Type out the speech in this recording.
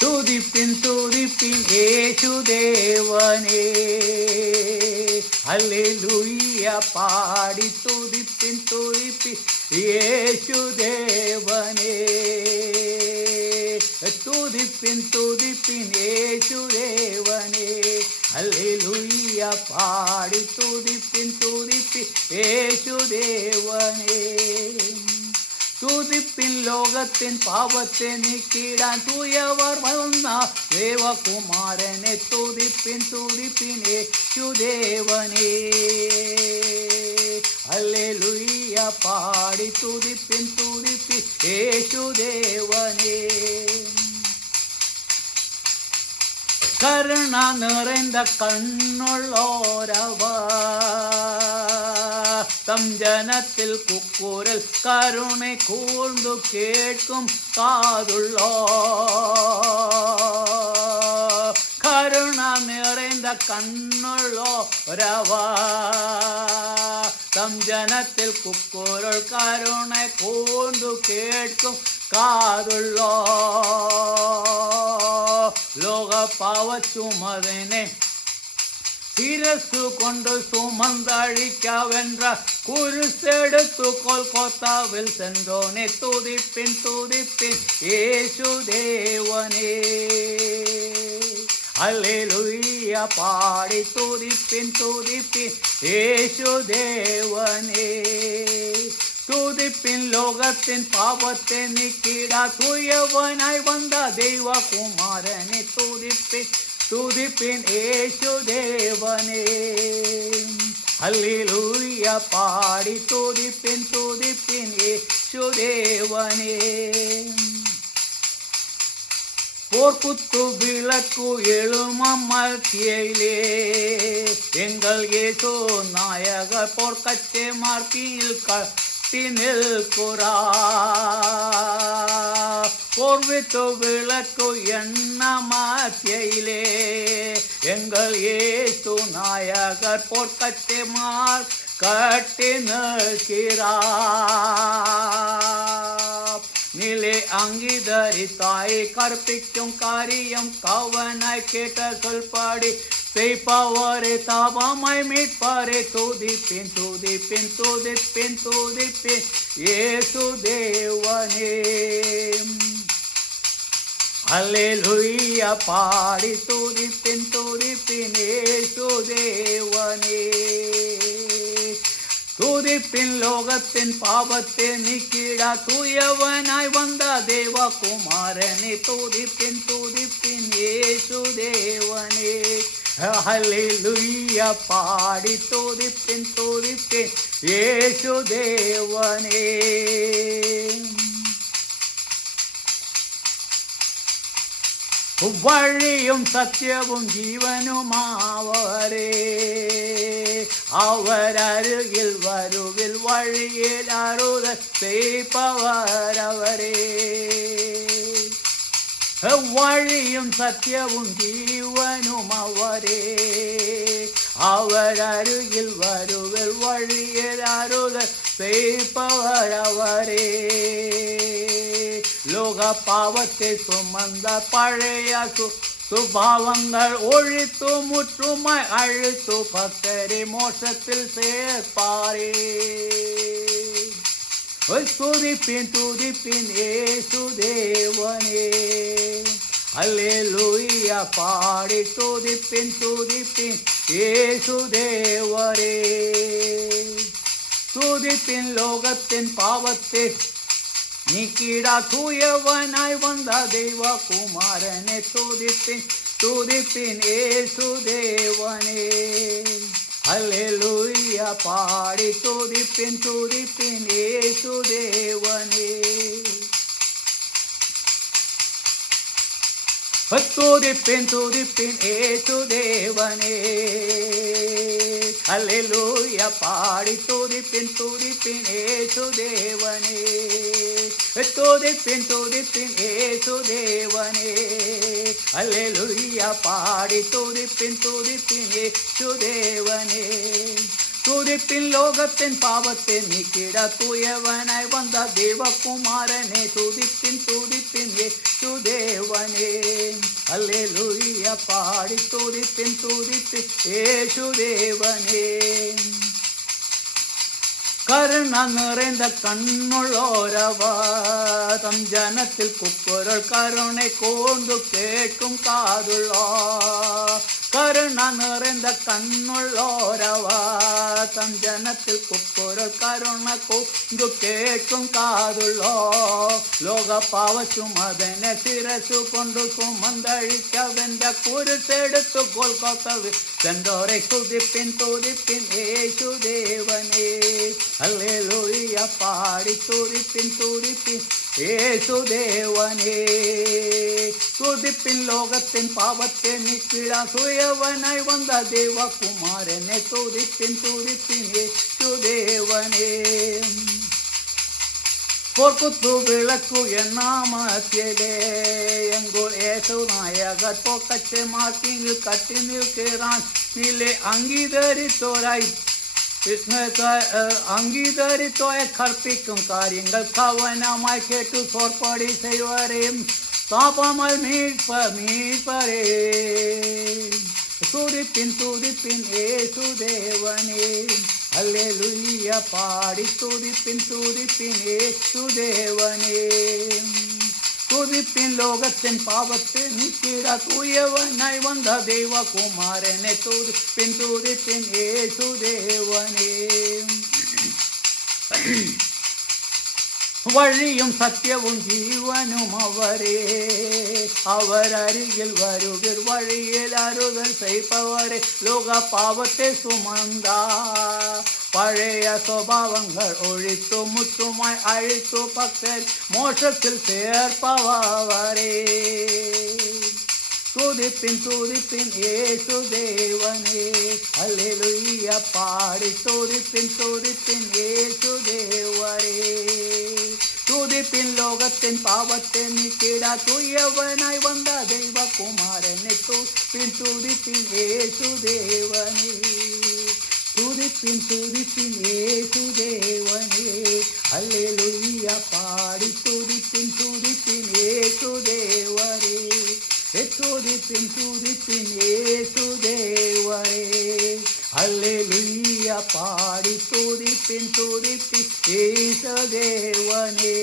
துதிப்பின் ஏசுதேவனே. அல்லேலூயா பாடி துதிப்பின் ஏசுதேவனே. துதிப்பின் ஏசுதேவனே. அல்லேலூயா பாடி துதிப்பின் ஏசுதேவனே. துதிப்பின் லோகத்தின் பாவத்தை நீக்கிடான் தூயவர் வந்தார் தேவகுமாரனே. துதிப்பின் ஏசுதேவனே. அல்லேலூயா பாடி துதிப்பின் ஏசுதேவனே. கருணா நிறைந்த கண்ணுள்ளோரவர் தம் ஜனத்தில் குக்குரல் கருணை கூர்ந்து கேட்கும் காதுள்ளோ. கருணா நிறைந்த கண்ணுள்ளோரவர் தம் ஜனத்தில் குக்குரல் கருணை கூர்ந்து கேட்கும் காதுள்ளோ. லோக பாவ சுமதனே சிரசு கொண்டு சுமந்தழிக்கவென்ற குருசெடுத்து கொல்கத்தாவில் சென்றோனே. துதிப்பின் ஏசுதேவனே. அல்லேலூயா பாடி துதிப்பின் ஏசுதேவனே. துதிப்பின் லோகத்தின் பாவத்தை நீக்கிடா தூயவனாய் வந்த தெய்வகுமாரனே. துதிப்பின் ஏசுதேவனே. அல்லேலூயா பாடி துதிப்பின் ஏசுதேவனே. போர்க்குத்து விளக்கு எழுமத்தியிலே எங்கள் இயேசு நாயகர் போர்க்கச்சை மார்பில் போர்வித்து விளக்கு எண்ண மத்தியிலே எங்கள் இயேசு நாயகர் போர்க்கச்சை மார் கட்டி நிற்கிறார். நிலை அங்கீதரித்தாய் கற்பிக்கும் காரியம் கவனாய் கேட்ட சொல்பாடி செய்பவரே தாபமாய் மீட்பாரே. துதிப்பின் ஏசுதேவனே. அல்லேலூயா பாடி துதிப்பின் ஏசுதேவனே. துதிப்பின் லோகத்தின் பாவத்தை நீக்கிடா தூயவனாய் வந்த தேவகுமாரனே. துதிப்பின் ஏசுதேவனே. அல்லேலூயா பாடி துதிப்பின் ஏசுதேவனே. வழியும் சத்தியமும் ஜீவனுமாவரே. அவர் அருகில் வருவில் வழியில் அருள் செய்பவர் அவரே. வழியும் சத்தியமும் ஜீவனும் அவரே. அவர் அருகில் வருவில் வழியில் அருள் செய்பவர் அவரே. லோக பாவத்தை சுமந்த பழைய சுபாவங்கள் ஒழித்து முற்றுமாய் அழித்து பக்தரை மோசத்தில் சேர்ப்பாரே. துதிப்பின் ஏசுதேவனே. அல்லேலூயா பாடி துதிப்பின் ஏசுதேவரே. துதிப்பின் லோகத்தின் பாவத்தை நீக்கிடா தூயவனாய் வந்த தெய்வகுமாரனே. துதிப்பின் ஏசுதேவனே. அல்லேலூயா பாடி துதிப்பின் ஏசுதேவனே. துதிப்பின் ஏசுதேவனே. அல்லேலூயா பாடி துதிப்பின் ஏசுதேவனே. துதிப்பின் ஏசுதேவனே. அல்லேலூயா பாடி துதிப்பின் ஏசுதேவனே. துதிப்பின் லோகத்தின் பாவத்தை நீக்கிட தூயவனாய் வந்த தேவகுமாரனே. துதிப்பின் ஏசுதேவனே. ഹല്ലേലൂയ പാടി തുതിപ്പിൻ തുതിപ്പിൻ യേശുദേവനേ. കരുണ നിറந்த കണ്ണുള്ളോരവർ തം ജനത്തിൽ കുക്കുരൽ കരുണை கூர்ந்து கேட்கும் காதுள்ளோர். കരുണ നിറந்த കണ്ണുള്ളോരവർ തം ജനത്തിൽ കുക്കുരൽ കരുണ കൂർந்து കേൾക്കും കാതുള്ളോർ. ലോക പാവച്ചുമതനെ ശിരസു കൊണ്ടു സുമന്തഴിക്കവെന്റെ കുരിശെടുത്തു ഗോൽഗോത്തവിൽ ചെന്നോരെ തുതിപ്പിൻ തുതിപ്പിൻ യേശുദേവനേ. ഹല്ലേലൂയ പാടി തുതിപ്പിൻ തുതിപ്പിൻ യേശുദേവനേ. തുതിപ്പിൻ ലോകത്തിൻ പാപത്തെ നീക്കിടാൻ സുയവനായി വന്ന ദേവകുമാരനെ തുതിപ്പിൻ തുതിപ്പിൻ യേശുദേവനേ. പൊർക്കുത്തു വിളക്കു എന്നാമത്തിലെ എങ്കോൾ യേശു നായകർ പൊക്കച്ച് മാർക്കിനിൽ കട്ടി നിൽക്കാൻ നിലെ അംഗീകരിച്ചോരായി അംഗീകരിച്ചോയ കർപ്പിക്കും കാര്യങ്ങൾ കവനമായി കേട്ടു സോർപ്പടി ചെയ്വരെയും താപമായി മീഴ്പരേ. തുതിപ്പിൻ തുതിപ്പിൻ യേശുദേവനേ. ഹല്ലേലൂയ പാടി തുതിപ്പിൻ തുതിപ്പിൻ യേശുദേവനേ. തുതിപ്പിൻ ലോകത്തിൻ പാപത്തെ നീക്കിട തൂയവനായി വന്ന ദൈവകുമാരനെ തുതിപ്പിൻ തുതിപ്പിൻ യേശുദേവനേ. വഴിയും സത്യവും ജീവനും അവരേ. അവരരികിൽ വരുവിൽ വഴിയിൽ അരുതൽ ചെയ്പവരെ. ലോക പാപത്തെ സുമന്ത പഴയ സ്വഭാവങ്ങൾ ഒഴിത്തു മുത്തുമായി അഴിത്തു പക്ഷേ മോക്ഷത്തിൽ ചേർപ്പവരേ. തുതിപ്പിൻ തുതിപ്പിൻ യേശുദേവനേ. ഹല്ലേലൂയ പാടി തുതിപ്പിൻ തുതിപ്പിൻ യേശുദേവനേ. തുതിപ്പിൻ ലോകത്തിൻ പാപത്തെ നീക്കിട തുയവനായി വന്ന ദൈവകുമാരനെ തുതിപ്പിൻ തുതിപ്പിൻ യേശുദേവനേ. തുതിപ്പിൻ തുതിപ്പിൻ യേശുദേവനേ. ഹല്ലേലൂയ പാടി തുതിപ്പിൻ തുതിപ്പിൻ യേശുദേവനേ. തുതിപ്പിൻ തുതിപ്പിൻ യേശുദേവനേ. ഹല്ലേലൂയ പാടി തുതിപ്പിൻ തുതിപ്പിൻ യേശുദേവനേ.